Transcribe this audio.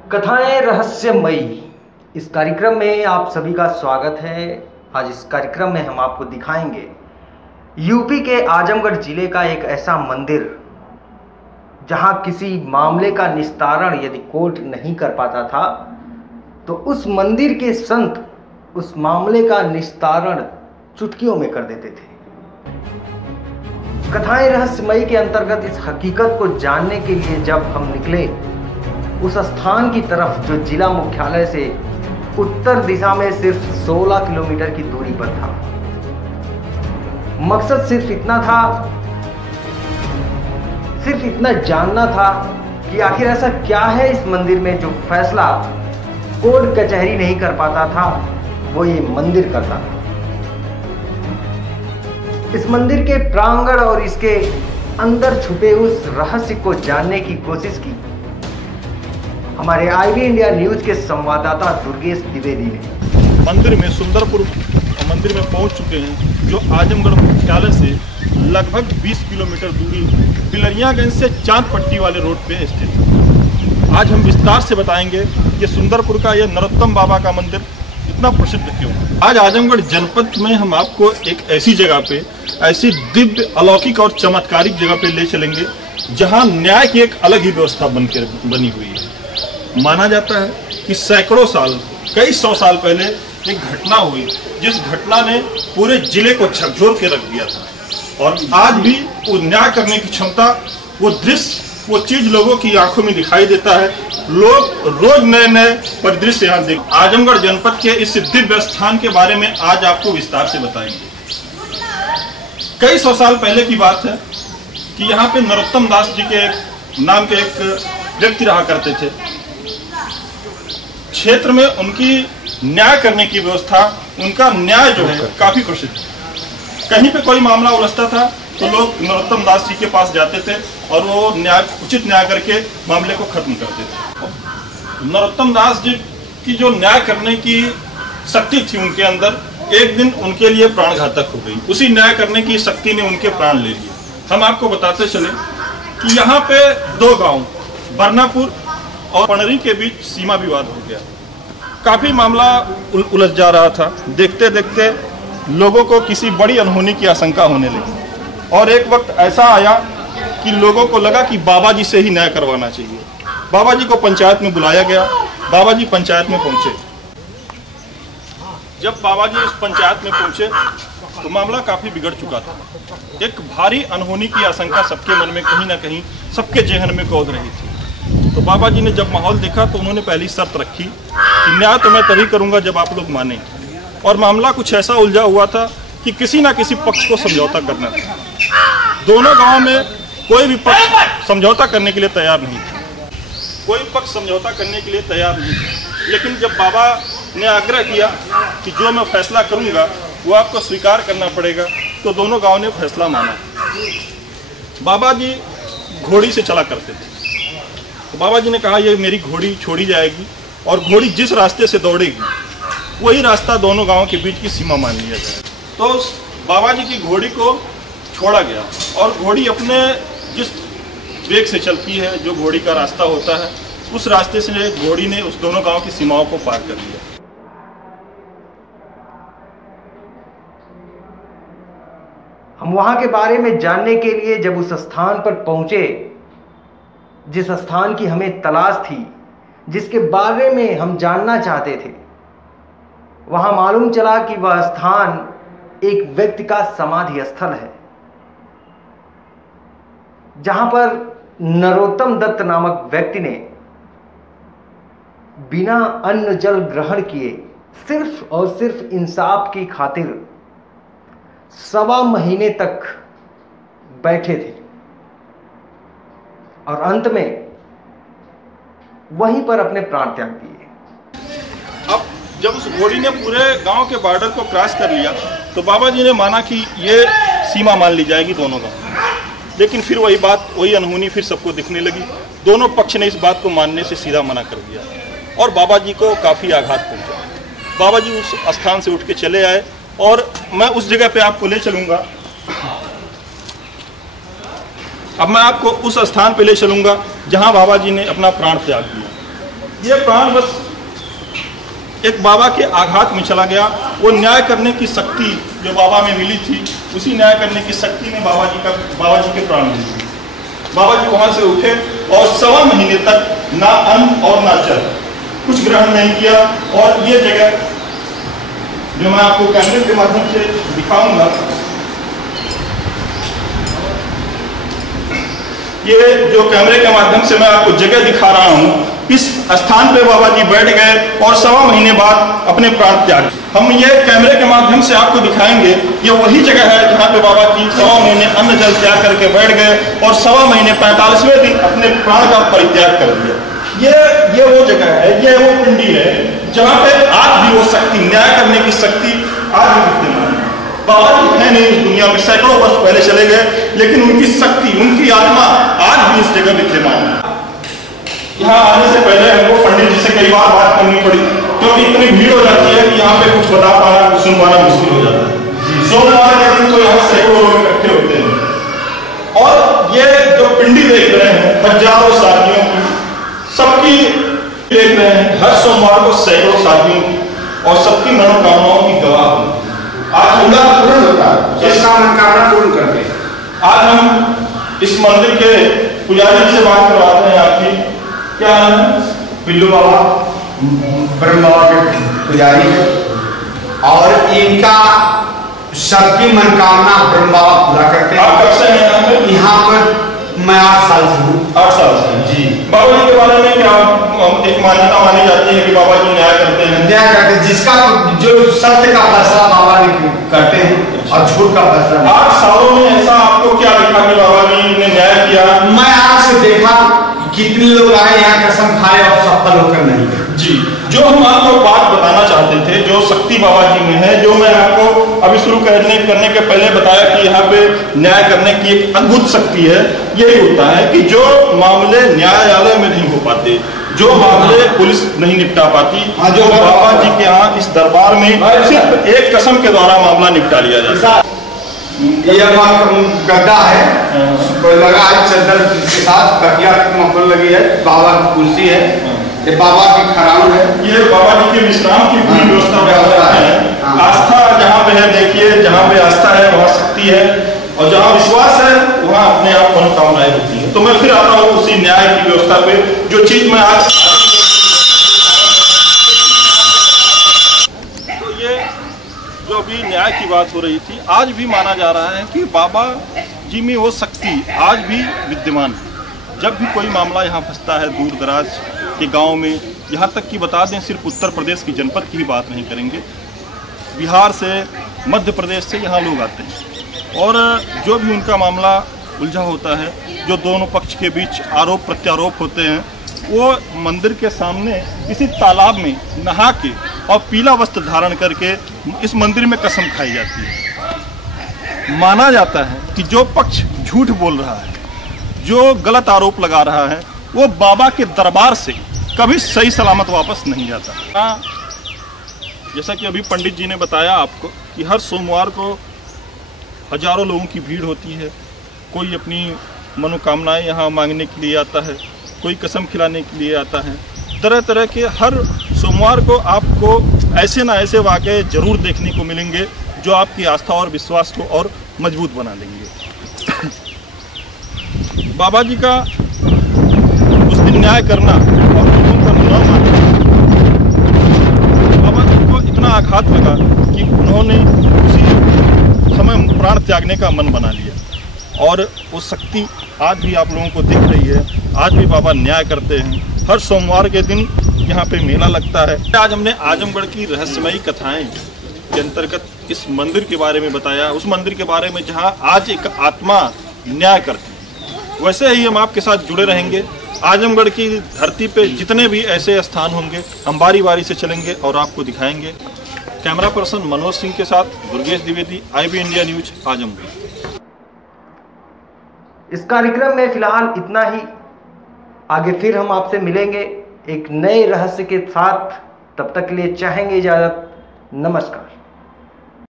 कथाएं रहस्यमयी, इस कार्यक्रम में आप सभी का स्वागत है। आज इस कार्यक्रम में हम आपको दिखाएंगे यूपी के आजमगढ़ जिले का एक ऐसा मंदिर जहां किसी मामले का निस्तारण यदि कोर्ट नहीं कर पाता था तो उस मंदिर के संत उस मामले का निस्तारण चुटकियों में कर देते थे। कथाएं रहस्यमयी के अंतर्गत इस हकीकत को जानने के लिए जब हम निकले उस स्थान की तरफ जो जिला मुख्यालय से उत्तर दिशा में सिर्फ 16 किलोमीटर की दूरी पर था, मकसद सिर्फ इतना जानना था कि आखिर ऐसा क्या है इस मंदिर में जो फैसला कोर्ट कचहरी नहीं कर पाता था, वो ये मंदिर करता था। इस मंदिर के प्रांगण और इसके अंदर छुपे उस रहस्य को जानने की कोशिश की हमारे आईवी इंडिया न्यूज के संवाददाता दुर्गेश द्विवेदी ने। मंदिर में सुंदरपुर मंदिर में पहुंच चुके हैं, जो आजमगढ़ मुख्यालय से लगभग 20 किलोमीटर दूरी बिलरियागंज से चांद पट्टी वाले रोड पे स्थित है। आज हम विस्तार से बताएंगे कि सुंदरपुर का यह नरोत्तम बाबा का मंदिर इतना प्रसिद्ध क्यों है। आज आजमगढ़ जनपद में हम आपको एक ऐसी जगह पे, ऐसी दिव्य अलौकिक और चमत्कारिक जगह पे ले चलेंगे जहाँ न्याय की एक अलग ही व्यवस्था बनी हुई है। माना जाता है कि सैकड़ों साल, कई सौ साल पहले एक घटना हुई जिस घटना ने पूरे जिले को झकझोर के रख दिया था, और आज भी वो न्याय करने की क्षमता, वो दृश्य, वो चीज लोगों की आंखों में दिखाई देता है। लोग रोज नए नए परिदृश्य यहाँ देख। आजमगढ़ जनपद के इस दिव्य स्थान के बारे में आज आपको विस्तार से बताएंगे। कई सौ साल पहले की बात है कि यहाँ पे नरोत्तम दास जी के नाम के एक व्यक्ति रहा करते थे। क्षेत्र में उनकी न्याय करने की व्यवस्था, उनका न्याय जो है काफी प्रसिद्ध है। कहीं पे कोई मामला उलझता था तो लोग नरोत्तम दास जी के पास जाते थे और वो उचित न्याय करके मामले को खत्म करते थे। नरोत्तम दास जी की जो न्याय करने की शक्ति थी उनके अंदर, एक दिन उनके लिए प्राण घातक हो गई। उसी न्याय करने की शक्ति ने उनके प्राण ले लिए। हम आपको बताते चले कि यहाँ पे दो गांव बरनापुर और पणरी के बीच सीमा विवाद हो गया। काफी मामला उलझ जा रहा था। देखते देखते लोगों को किसी बड़ी अनहोनी की आशंका होने लगी, और एक वक्त ऐसा आया कि लोगों को लगा कि बाबा जी से ही न्याय करवाना चाहिए। बाबा जी को पंचायत में बुलाया गया। बाबा जी पंचायत में पहुंचे। जब बाबा जी इस पंचायत में पहुंचे तो मामला काफी बिगड़ चुका था। एक भारी अनहोनी की आशंका सबके मन में कहीं ना कहीं, सबके जेहन में कौध रही थी। तो बाबा जी ने जब माहौल देखा तो उन्होंने पहली शर्त रखी कि न्याय तो मैं तभी करूंगा जब आप लोग माने। और मामला कुछ ऐसा उलझा हुआ था कि किसी ना किसी पक्ष को समझौता करना था। दोनों गांव में कोई भी पक्ष समझौता करने के लिए तैयार नहीं था। कोई पक्ष समझौता करने के लिए तैयार नहीं था। लेकिन जब बाबा ने आग्रह किया कि जो मैं फैसला करूंगा वो आपको स्वीकार करना पड़ेगा, तो दोनों गाँव ने फैसला माना। बाबा जी घोड़ी से चला करते थे। तो बाबा जी ने कहा ये मेरी घोड़ी छोड़ी जाएगी, और घोड़ी जिस रास्ते से दौड़ेगी वही रास्ता दोनों गांवों के बीच की सीमा मान लिया जाए। तो बाबा जी की घोड़ी को छोड़ा गया, और घोड़ी अपने जिस वेग से चलती है, जो घोड़ी का रास्ता होता है, उस रास्ते से घोड़ी ने उस दोनों गांव की सीमाओं को पार कर लिया। हम वहां के बारे में जानने के लिए जब उस स्थान पर पहुंचे जिस स्थान की हमें तलाश थी, जिसके बारे में हम जानना चाहते थे, वहां मालूम चला कि वह स्थान एक व्यक्ति का समाधि स्थल है, जहां पर नरोत्तम दत्त नामक व्यक्ति ने बिना अन्न जल ग्रहण किए सिर्फ और सिर्फ इंसाफ की खातिर 1.25 महीने तक बैठे थे, और अंत में वहीं पर अपने प्राण त्याग दिए। अब जब उस घोड़ी ने पूरे गांव के बॉर्डर को क्रॉस कर लिया तो बाबा जी ने माना कि ये सीमा मान ली जाएगी दोनों गांव। लेकिन फिर वही बात, वही अनहोनी फिर सबको दिखने लगी। दोनों पक्ष ने इस बात को मानने से सीधा मना कर दिया, और बाबा जी को काफ़ी आघात पहुंचा। बाबा जी उस स्थान से उठ के चले आए, और मैं उस जगह पे आपको ले चलूँगा। अब मैं आपको उस स्थान पे ले चलूँगा जहाँ बाबा जी ने अपना प्राण त्याग दिया। ये प्राण बस एक बाबा के आघात में चला गया। वो न्याय करने की शक्ति जो बाबा में मिली थी, उसी न्याय करने की शक्ति में बाबा जी के प्राण मिले थे। बाबा जी वहां से उठे और 1.25 महीने तक ना अन्न और ना जल कुछ ग्रहण नहीं किया। और ये जगह जो मैं आपको कैमरे के माध्यम से दिखाऊंगा, ये जो कैमरे के माध्यम से मैं आपको जगह दिखा रहा हूं, इस स्थान पे बाबा जी बैठ गए और 1.25 महीने बाद अपने प्राण त्याग। हम ये कैमरे के माध्यम से आपको दिखाएंगे, ये वही जगह है जहाँ पे बाबा जी 1.25 महीने अन्न जल त्याग करके बैठ गए और 1.25 महीने 45वें दिन अपने प्राण का परित्याग कर दिया। ये वो जगह है, ये वो पिंडी है जहाँ पे आज भी वो शक्ति, न्याय करने की शक्ति आज भी विद्यमान है। बाबा जी है नहीं इस दुनिया में, सैकड़ों वर्ष पहले चले गए, लेकिन उनकी शक्ति, उनकी आत्मा आज भी इस जगह विद्यमान है। यहाँ आने से पहले हमको पंडित जी से कई बार बात करनी पड़ी, क्योंकि इतनी भीड़ हो जाती है कि यहाँ पे कुछ बता पाना, कुछ सुन पाना मुश्किल हो जाता है। सोमवार के दिन तो यहाँ सैकड़ों लोग इकट्ठे होते हैं और ये जो पिंडी देख रहे हैं हजारों साथियों की, सबकी देख रहे हैं, हर सोमवार को सैकड़ों साथियों की और सबकी मनोकामनाओं की गवाह होती है। आज पूरा पूर्ण होता है, इसका मनोकामना पूर्ण करते हैं। आज हम इस मंदिर के पुजारी से बात करवाते हैं आपकी, क्या नाम है? पिल्लू बाबा, ब्रह्म बाबा के पुजारी, और इनका सबकी मनोकामना ब्रह्म बाबा पूरा करते हैं। आप कब से हैं यहाँ पे? यहाँ पर मैं 8 साल से हूँ। 8 साल से जी। बाबा जी के बारे में क्या एक मान्यता मानी जाती है कि बाबा जी न्याय करते हैं? न्याय करते हैं, जिसका जो सत्य का फैसला बाबा ने करते हैं और झूठ का फैसला। 8 सालों में ऐसा आपको क्या दिखा कि बाबा जी ने न्याय किया? मैं आँख से देखा कितने लोग आए यहाँ कसम खाए और सफल होकर नहीं गए। जी, जो हम आपको बात बताना चाहते थे, जो शक्ति बाबा जी में है, जो मैं आपको अभी शुरू करने के पहले बताया कि यहाँ पे न्याय करने की एक अद्भुत शक्ति है। यही होता है कि जो मामले न्यायालय में नहीं हो पाते, जो मामले पुलिस नहीं निपटा पाती, जो बाबा जी के यहाँ इस दरबार में सिर्फ एक कसम के द्वारा मामला निपटा लिया जाता है। ये गद्दा है, लगा है चद्दर के साथ, तकिया लगी है, बाबा की कुर्सी है, ये बाबा की खराम है, ये बाबा जी के विश्राम की पूरी व्यवस्था है। आस्था जहाँ पे है, देखिए जहाँ पे आस्था है वहाँ शक्ति है, और जहाँ विश्वास है वहाँ अपने आप मनोकामनाएं होती है। तो मैं फिर आता हूँ उसी न्याय की व्यवस्था पे, जो चीज मैं आज जो अभी न्याय की बात हो रही थी, आज भी माना जा रहा है कि बाबा जी में वो शक्ति आज भी विद्यमान है। जब भी कोई मामला यहाँ फंसता है दूर दराज के गांव में, यहाँ तक कि बता दें सिर्फ उत्तर प्रदेश की जनपद की ही बात नहीं करेंगे, बिहार से, मध्य प्रदेश से यहाँ लोग आते हैं और जो भी उनका मामला उलझा होता है, जो दोनों पक्ष के बीच आरोप प्रत्यारोप होते हैं, वो मंदिर के सामने किसी तालाब में नहा के और पीला वस्त्र धारण करके इस मंदिर में कसम खाई जाती है। माना जाता है कि जो पक्ष झूठ बोल रहा है, जो गलत आरोप लगा रहा है, वो बाबा के दरबार से कभी सही सलामत वापस नहीं जाता। जैसा कि अभी पंडित जी ने बताया आपको कि हर सोमवार को हजारों लोगों की भीड़ होती है। कोई अपनी मनोकामनाएं यहाँ मांगने के लिए आता है, कोई कसम खिलाने के लिए आता है। तरह तरह के हर सोमवार को आपको ऐसे ना ऐसे वाक़े जरूर देखने को मिलेंगे जो आपकी आस्था और विश्वास को और मजबूत बना देंगे। बाबा जी का उस दिन न्याय करना और लोगों का न मानना, बाबा जी को इतना आघात लगा कि उन्होंने उसी समय प्राण त्यागने का मन बना लिया और वो शक्ति आज भी आप लोगों को दिख रही है। आज भी बाबा न्याय करते हैं। हर सोमवार के दिन यहाँ पे मेला लगता है। आज हमने आजमगढ़ की रहस्यमयी कथाएं के अंतर्गत इस मंदिर के बारे में बताया, उस मंदिर के बारे में जहाँ आज एक आत्मा न्याय करती है। वैसे ही हम आपके साथ जुड़े रहेंगे। आजमगढ़ की धरती पे जितने भी ऐसे स्थान होंगे हम बारी बारी से चलेंगे और आपको दिखाएंगे। कैमरा पर्सन मनोज सिंह के साथ Durgesh Dwivedi, IB India news, Azamgarh. इस कार्यक्रम में फिलहाल इतना ही। आगे फिर हम आपसे मिलेंगे एक नए रहस्य के साथ। तब तक के लिए चाहेंगे इजाज़त। नमस्कार।